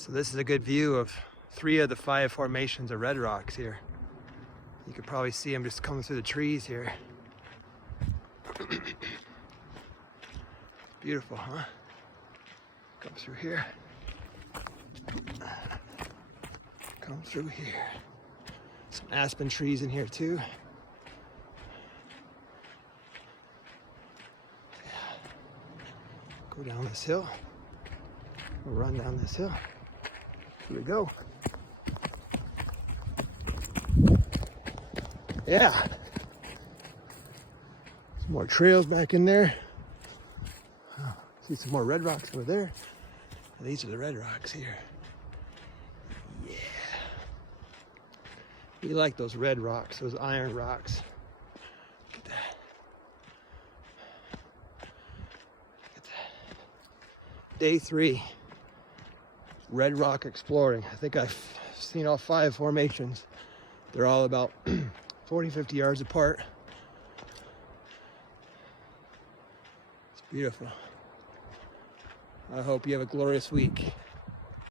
So this is a good view of 3 of the 5 formations of red rocks here. You could probably see them just coming through the trees here. Beautiful, huh? Come through here. Come through here. Some aspen trees in here too. Yeah. Go down this hill. We'll run down this hill. Here we go. Yeah. Some more trails back in there. Oh, see some more red rocks over there. And these are the red rocks here. Yeah. We like those red rocks, those iron rocks. Look at that. Look at that. Day 3. Red rock exploring. I think I've seen all 5 formations. They're all about 40, 50 yards apart. It's beautiful. I hope you have a glorious week.